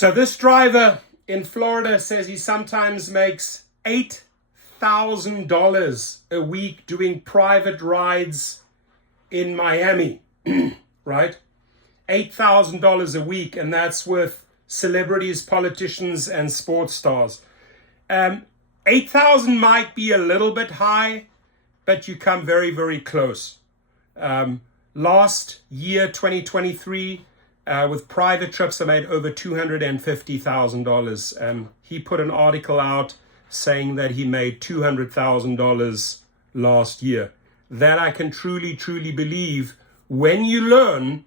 So this driver in Florida says he sometimes makes $8,000 a week doing private rides in Miami, right? $8,000 a week, and that's with celebrities, politicians, and sports stars. 8,000 might be a little bit high, but you come very, very close. Last year, 2023, with private trips, I made over $250,000. He put an article out saying that he made $200,000 last year. That I can truly, truly believe when you learn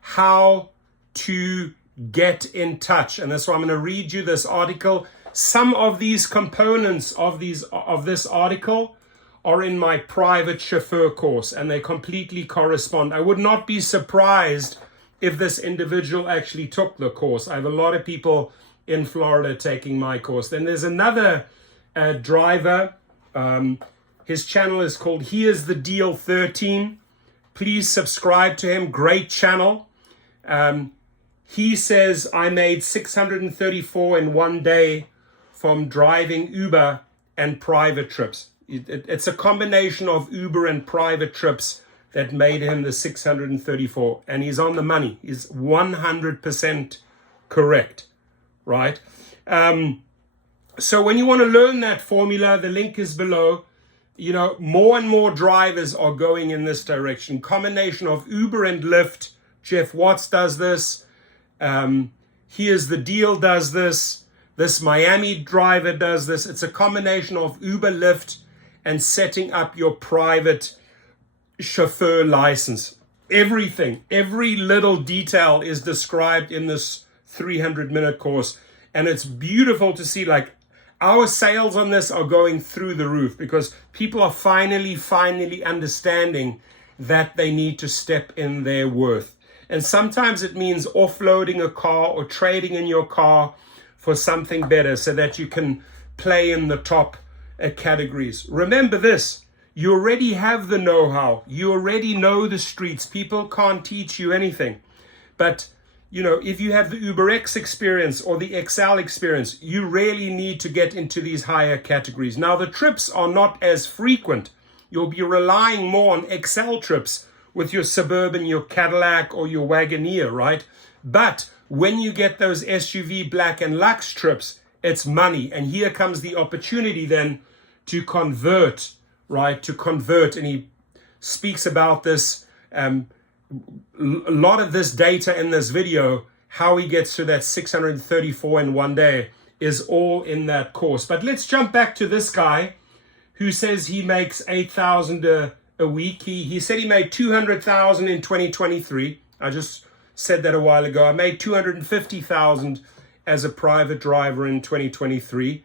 how to get in touch. And that's why I'm going to read you this article. Some of these components of this article are in my private chauffeur course, and they completely correspond. I would not be surprised if this individual actually took the course. I have a lot of people in Florida taking my course. Then there's another driver. His channel is called Here's the Deal 13. Please subscribe to him. Great channel. He says, I made $634 in one day from driving Uber and private trips. It's a combination of Uber and private trips that made him the 634. And he's on the money. He's 100% correct, right? So when you want to learn that formula, the link is below. You know, more and more drivers are going in this direction. Combination of Uber and Lyft. Jeff Watts does this. Here's the Deal does this. This Miami driver does this. It's a combination of Uber, Lyft, and setting up your private chauffeur license. Everything, every little detail is described in this 300-minute course. And it's beautiful to see, like, our sales on this are going through the roof because people are finally understanding that they need to step in their worth. And sometimes it means offloading a car or trading in your car for something better so that you can play in the top categories. Remember this, you already have the know-how. You already know the streets. People can't teach you anything. But, you know, if you have the UberX experience or the XL experience, you really need to get into these higher categories. Now, the trips are not as frequent. You'll be relying more on XL trips with your Suburban, your Cadillac, or your Wagoneer, right? But when you get those SUV Black and Lux trips, it's money. And here comes the opportunity then to convert, right? To convert. And he speaks about this, a lot of this data in this video, how he gets to that 634 in one day is all in that course. But let's jump back to this guy who says he makes 8,000 a week. He said he made 200,000 in 2023. I just said that a while ago. I made 250,000 as a private driver in 2023.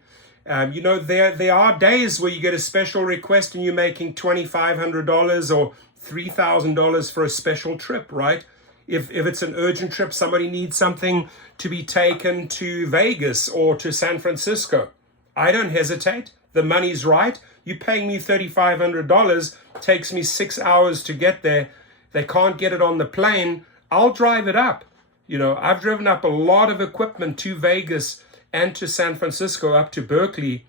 You know, there are days where you get a special request and you're making $2,500 or $3,000 for a special trip, right? If it's an urgent trip, somebody needs something to be taken to Vegas or to San Francisco. I don't hesitate. The money's right. You're paying me $3,500, takes me 6 hours to get there. They can't get it on the plane. I'll drive it up. You know, I've driven up a lot of equipment to Vegas and to San Francisco, up to Berkeley,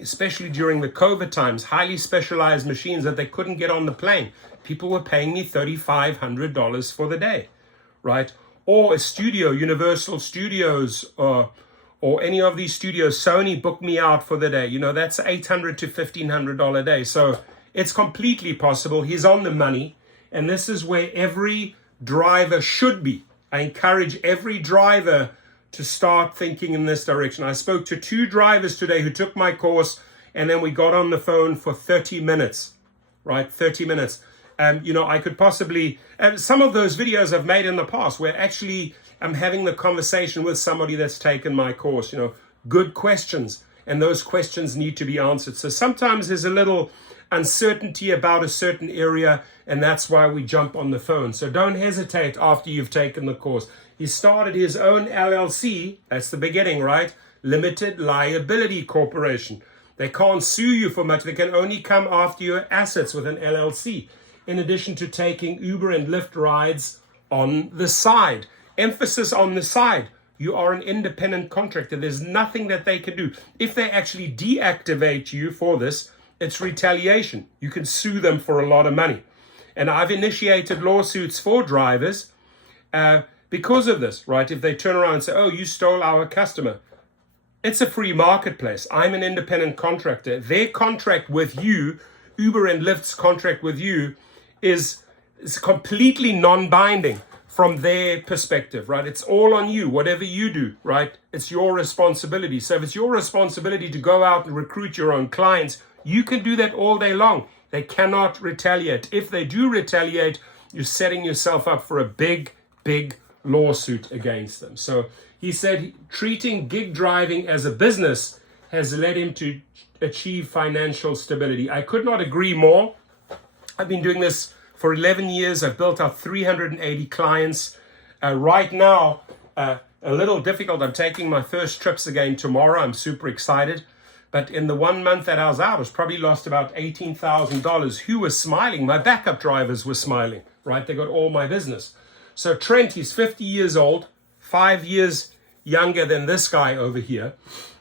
especially during the COVID times, highly specialized machines that they couldn't get on the plane. People were paying me $3,500 for the day, right? Or a studio, Universal Studios, or any of these studios, Sony booked me out for the day. You know, that's $800 to $1,500 a day. So it's completely possible. He's on the money. And this is where every driver should be. I encourage every driver to start thinking in this direction. I spoke to 2 drivers today who took my course, and then we got on the phone for 30 minutes, right? 30 minutes. You know, I could possibly, some of those videos I've made in the past where actually I'm having the conversation with somebody that's taken my course, you know, good questions, and those questions need to be answered. So sometimes there's a little uncertainty about a certain area, and that's why we jump on the phone. So don't hesitate after you've taken the course. He started his own LLC. That's the beginning, right? Limited Liability Corporation. They can't sue you for much. They can only come after your assets with an LLC, in addition to taking Uber and Lyft rides on the side. Emphasis on the side. You are an independent contractor. There's nothing that they can do. If they actually deactivate you for this, it's retaliation. You can sue them for a lot of money. And I've initiated lawsuits for drivers because of this, right? If they turn around and say, oh, you stole our customer. It's a free marketplace. I'm an independent contractor. Their contract with you, Uber and Lyft's contract with you, is completely non-binding from their perspective, right? It's all on you, whatever you do, right? It's your responsibility. So if it's your responsibility to go out and recruit your own clients, you can do that all day long. They cannot retaliate. If they do retaliate, you're setting yourself up for a big, big lawsuit against them. So he said treating gig driving as a business has led him to achieve financial stability. I could not agree more. I've been doing this for 11 years. I've built up 380 clients. Right now, a little difficult. I'm taking my first trips again tomorrow. I'm super excited. But in the 1 month that I was out, I was probably lost about $18,000. Who was smiling? My backup drivers were smiling, right? They got all my business. So Trent, he's 50 years old, 5 years younger than this guy over here.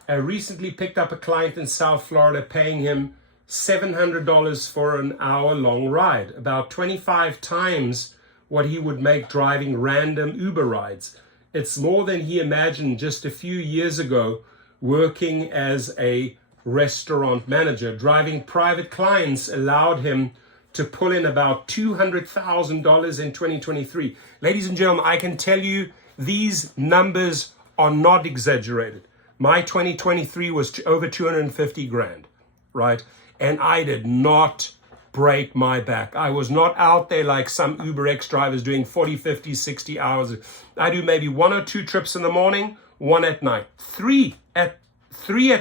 I recently picked up a client in South Florida, paying him $700 for an hour-long ride, about 25 times what he would make driving random Uber rides. It's more than he imagined just a few years ago, working as a restaurant manager. Driving private clients allowed him to pull in about $200,000 in 2023. Ladies and gentlemen, I can tell you these numbers are not exaggerated. My 2023 was over 250 grand, right? And I did not break my back. I was not out there like some UberX drivers doing 40, 50, 60 hours. I do maybe 1 or 2 trips in the morning, 1 at night, 3 at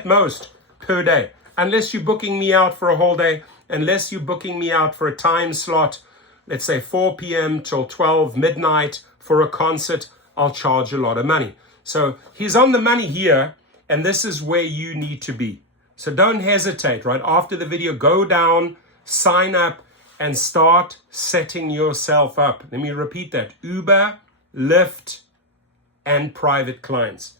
most per day. Unless you're booking me out for a whole day, unless you're booking me out for a time slot, let's say 4 p.m. till 12 midnight for a concert, I'll charge a lot of money. So he's on the money here, and this is where you need to be. So don't hesitate, right? After the video, go down, sign up, and start setting yourself up. Let me repeat that. Uber, Lyft, and private clients.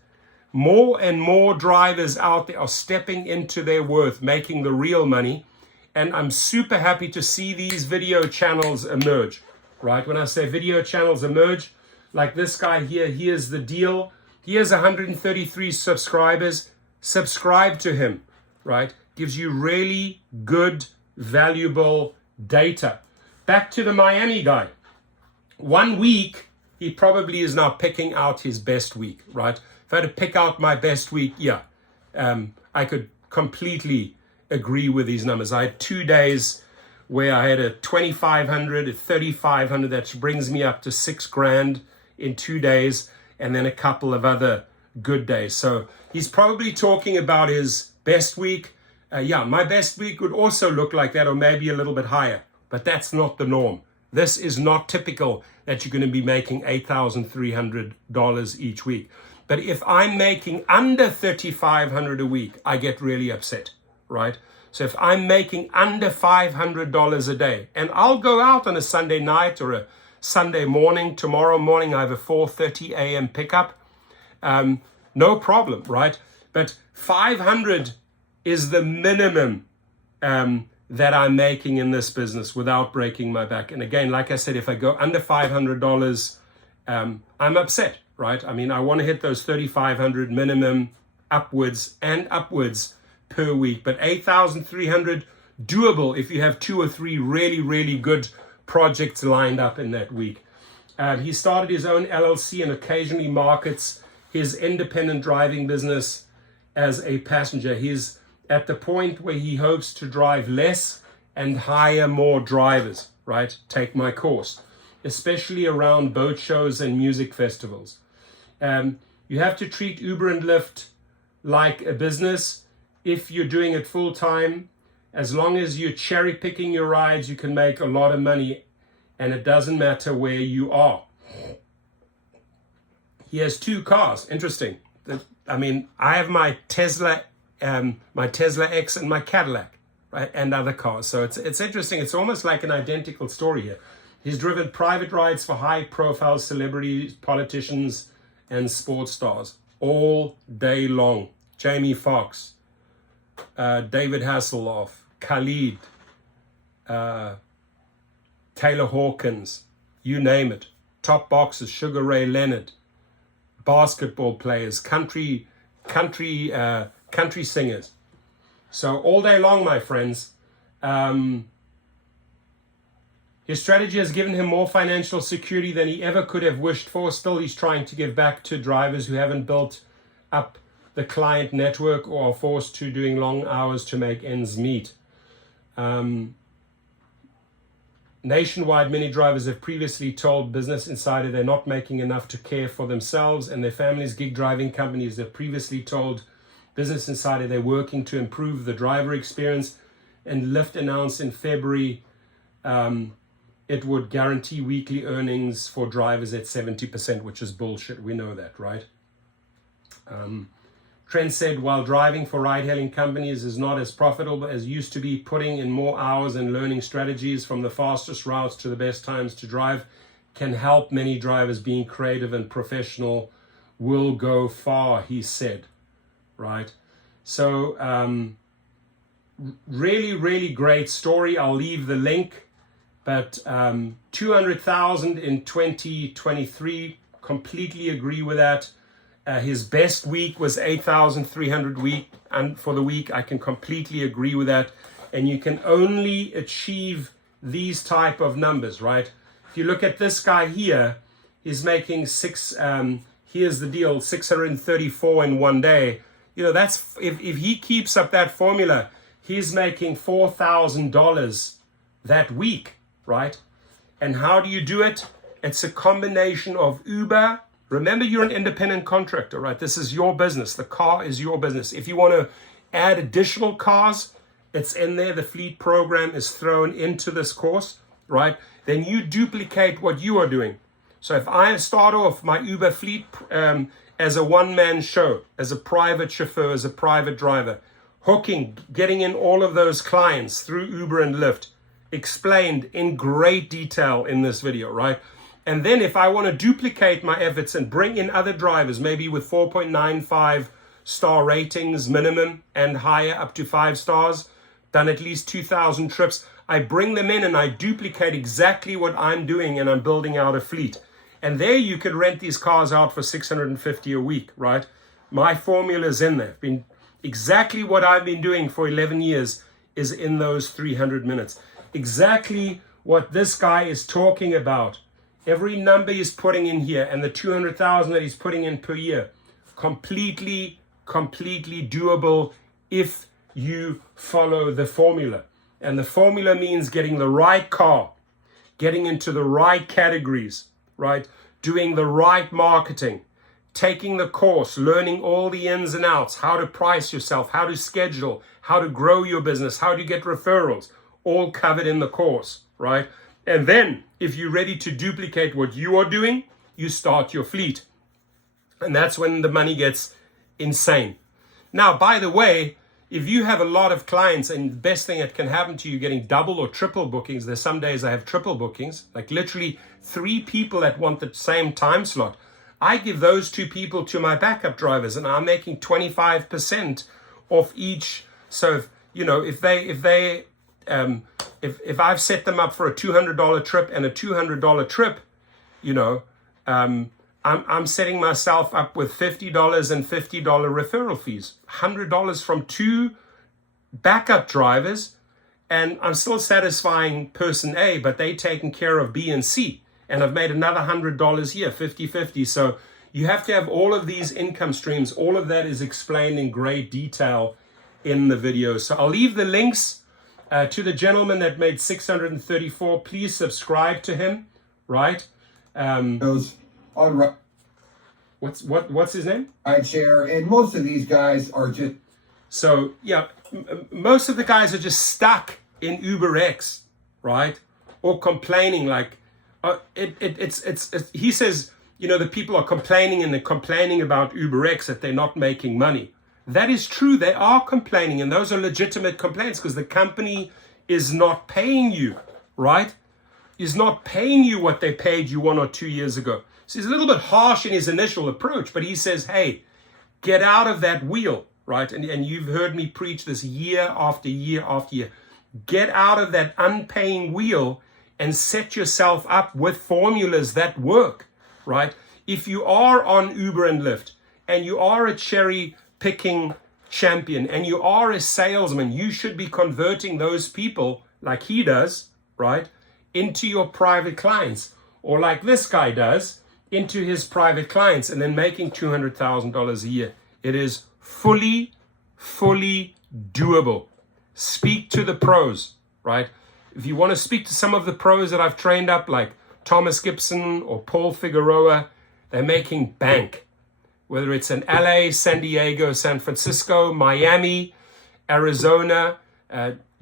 More and more drivers out there are stepping into their worth, making the real money. And I'm super happy to see these video channels emerge, right? When I say video channels emerge, like this guy here, here's the deal. He has 133 subscribers. Subscribe to him, right? Gives you really good, valuable data. Back to the Miami guy. 1 week, he probably is now picking out his best week, right? If I had to pick out my best week, I could completely agree with these numbers. I had 2 days where I had a 2,500, a 3,500, that brings me up to 6 grand in 2 days, and then a couple of other good days. So he's probably talking about his best week. My best week would also look like that, or maybe a little bit higher, but that's not the norm. This is not typical that you're going to be making $8,300 each week. But if I'm making under $3,500 a week, I get really upset, right? So if I'm making under $500 a day, and I'll go out on a Sunday night or a Sunday morning, tomorrow morning I have a 4:30 a.m. pickup, no problem, right? But 500 is the minimum that I'm making in this business without breaking my back. And again, like I said, if I go under $500, I'm upset, right? I mean, I want to hit those 3,500 minimum upwards per week, but 8,300 doable if you have 2 or 3 really, really good projects lined up in that week. He started his own LLC and occasionally markets his independent driving business as a passenger. He's at the point where he hopes to drive less and hire more drivers, right? Take my course, especially around boat shows and music festivals. You have to treat Uber and Lyft like a business. If you're doing it full time, as long as you're cherry picking your rides, you can make a lot of money, and it doesn't matter where you are. He has 2 cars. Interesting. I mean, I have my Tesla X and my Cadillac, right, and other cars. So it's interesting. It's almost like an identical story here. He's driven private rides for high-profile celebrities, politicians, and sports stars all day long. Jamie Foxx, David Hasselhoff, Khalid, Taylor Hawkins, you name it. Top boxers, Sugar Ray Leonard, basketball players, country singers. So all day long, my friends. His strategy has given him more financial security than he ever could have wished for. Still, he's trying to give back to drivers who haven't built up the client network or are forced to doing long hours to make ends meet. Nationwide, many drivers have previously told Business Insider they're not making enough to care for themselves and their families. Gig driving companies have previously told Business Insider they're working to improve the driver experience. And Lyft announced in February it would guarantee weekly earnings for drivers at 70%, which is bullshit. We know that, right? Trent said, while driving for ride-hailing companies is not as profitable as used to be, putting in more hours and learning strategies from the fastest routes to the best times to drive can help many drivers. Being creative and professional will go far, he said, right? So really, really great story. I'll leave the link, but 200,000 in 2023, completely agree with that. His best week was 8,300 week, and for the week, I can completely agree with that. And you can only achieve these type of numbers, right? If you look at this guy here, he's making here's the deal, 634 in one day. You know, that's if he keeps up that formula, he's making $4,000 that week, right? And how do you do it? It's a combination of Uber. Remember, you're an independent contractor, right? This is your business. The car is your business. If you want to add additional cars, it's in there. The fleet program is thrown into this course, right? Then you duplicate what you are doing. So if I start off my Uber fleet as a one-man show, as a private chauffeur, as a private driver, hooking, getting in all of those clients through Uber and Lyft, explained in great detail in this video, right? And then if I want to duplicate my efforts and bring in other drivers, maybe with 4.95 star ratings minimum and higher up to 5 stars, done at least 2,000 trips, I bring them in and I duplicate exactly what I'm doing and I'm building out a fleet. And there you could rent these cars out for $650 a week, right? My formula is in there. Been exactly what I've been doing for 11 years is in those 300 minutes. Exactly what this guy is talking about. Every number he's putting in here and the 200,000 that he's putting in per year, completely doable if you follow the formula. And the formula means getting the right car, getting into the right categories, right? Doing the right marketing, taking the course, learning all the ins and outs, how to price yourself, how to schedule, how to grow your business, how to get referrals, all covered in the course, right? And then if you're ready to duplicate what you are doing, you start your fleet. And that's when the money gets insane. Now, by the way, if you have a lot of clients and the best thing that can happen to you getting double or triple bookings, there's some days I have triple bookings, like literally 3 people that want the same time slot. I give those 2 people to my backup drivers and I'm making 25% off each. So if I've set them up for a $200 trip and a $200 trip, I'm setting myself up with $50 and $50 referral fees, $100 from 2 backup drivers, and I'm still satisfying person A, but they taking care of B and C, and I've made another $100 here, 50-50. So you have to have all of these income streams. All of that is explained in great detail in the video. So I'll leave the links. To the gentleman that made 634, please subscribe to him, right? What's his name? Rideshare, and most of these guys are just. So yeah, most of the guys are just stuck in UberX, right? Or complaining like, he says, the people are complaining and they're complaining about UberX that they're not making money. That is true. They are complaining, and those are legitimate complaints because the company is not paying you, right? Is not paying you what they paid you 1 or 2 years ago. So he's a little bit harsh in his initial approach, but he says, hey, get out of that wheel, right? And you've heard me preach this year after year after year. Get out of that unpaying wheel and set yourself up with formulas that work, right? If you are on Uber and Lyft and you are a cherry picking champion and you are a salesman, you should be converting those people like he does, right, into your private clients, or like this guy does, into his private clients, and then making $200,000 a year. It is fully doable. Speak to the pros, right? If you want to speak to some of the pros that I've trained up, like Thomas Gibson or Paul Figueroa, they're making bank. Whether it's in LA, San Diego, San Francisco, Miami, Arizona.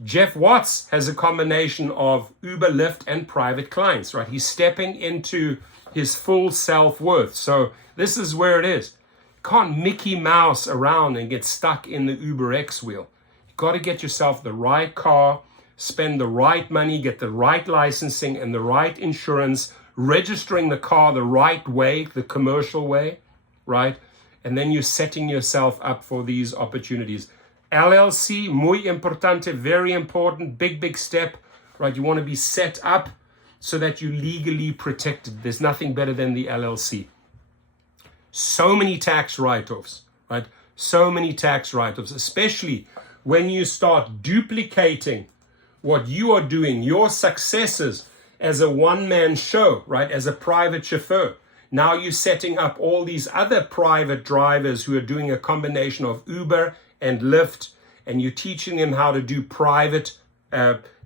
Jeff Watts has a combination of Uber, Lyft, and private clients, right? He's stepping into his full self-worth. So this is where it is. You can't Mickey Mouse around and get stuck in the Uber X wheel. You've got to get yourself the right car, spend the right money, get the right licensing and the right insurance, registering the car the right way, the commercial way, right? And then you're setting yourself up for these opportunities. LLC, muy importante, very important, big step, right? You want to be set up so that you're legally protected. There's nothing better than the LLC. So many tax write-offs, right? So many tax write-offs, especially when you start duplicating what you are doing, your successes as a one-man show, right? As a private chauffeur. Now you're setting up all these other private drivers who are doing a combination of Uber and Lyft, and you're teaching them how to do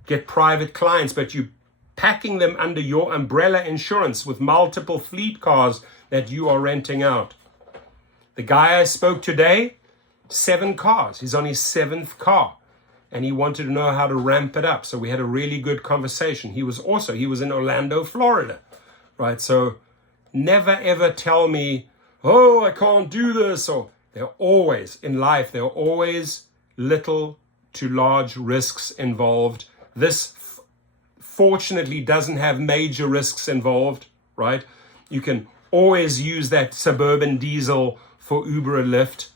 get private clients, but you're packing them under your umbrella insurance with multiple fleet cars that you are renting out. The guy I spoke today, 7 cars. He's on his 7th car, and he wanted to know how to ramp it up. So we had a really good conversation. He was in Orlando, Florida, right? So never ever tell me, oh, I can't do this, or there are always, in life, there are always little to large risks involved. This fortunately doesn't have major risks involved, right? You can always use that suburban diesel for Uber or Lyft,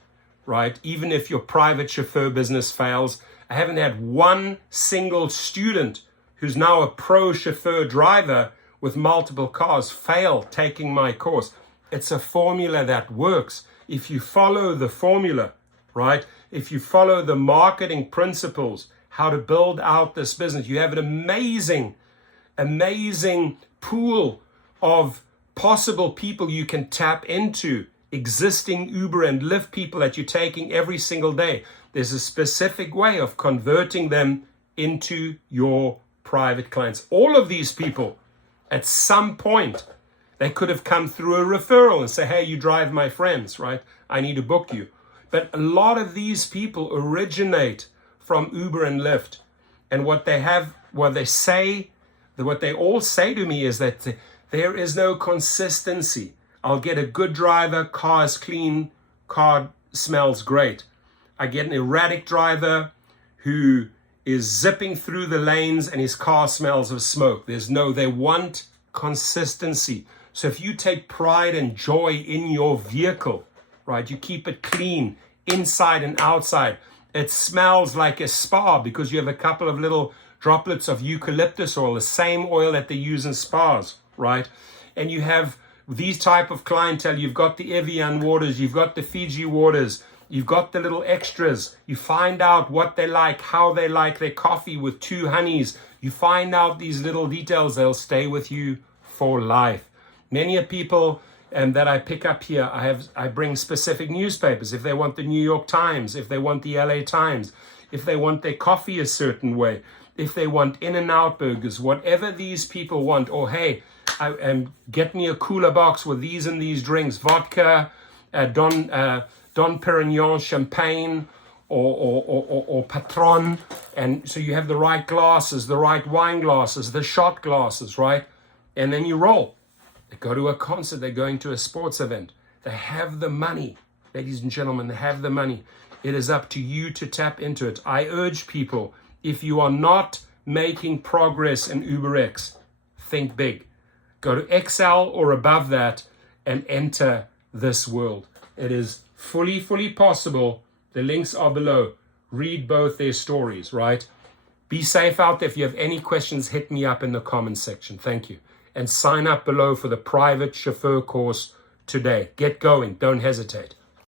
right? Even if your private chauffeur business fails. I haven't had one single student who's now a pro chauffeur driver with multiple cars fail taking my course. It's a formula that works. If you follow the formula, right? If you follow the marketing principles, how to build out this business, you have an amazing pool of possible people you can tap into, existing Uber and Lyft people that you're taking every single day. There's a specific way of converting them into your private clients. All of these people, at some point, they could have come through a referral and say, hey, you drive my friends, right? I need to book you. But a lot of these people originate from Uber and Lyft. And what they all say to me is that there is no consistency. I'll get a good driver, car is clean, car smells great. I get an erratic driver who is zipping through the lanes and his car smells of smoke. They want consistency. So if you take pride and joy in your vehicle, right, you keep it clean inside and outside. It smells like a spa because you have a couple of little droplets of eucalyptus oil, the same oil that they use in spas, right? And you have these type of clientele. You've got the Evian waters, you've got the Fiji waters, you've got the little extras. You find out what they like, how they like their coffee with 2 honeys. You find out these little details, they'll stay with you for life. Many people that I pick up here, I bring specific newspapers. If they want the New York Times, if they want the LA Times, if they want their coffee a certain way, if they want In-N-Out burgers, whatever these people want, or hey, get me a cooler box with these and these drinks, vodka, Don Perignon champagne, or Patron, and so you have the right glasses, the right wine glasses, the shot glasses, right? And then you roll. They go to a concert, they're going to a sports event. They have the money, ladies and gentlemen, they have the money. It is up to you to tap into it. I urge people, if you are not making progress in UberX, think big. Go to XL or above that. and enter this world. It is fully possible. The links are below. Read both their stories, right? Be safe out there. If you have any questions, hit me up in the comments section. Thank you. And sign up below for the private chauffeur course today. Get going. Don't hesitate.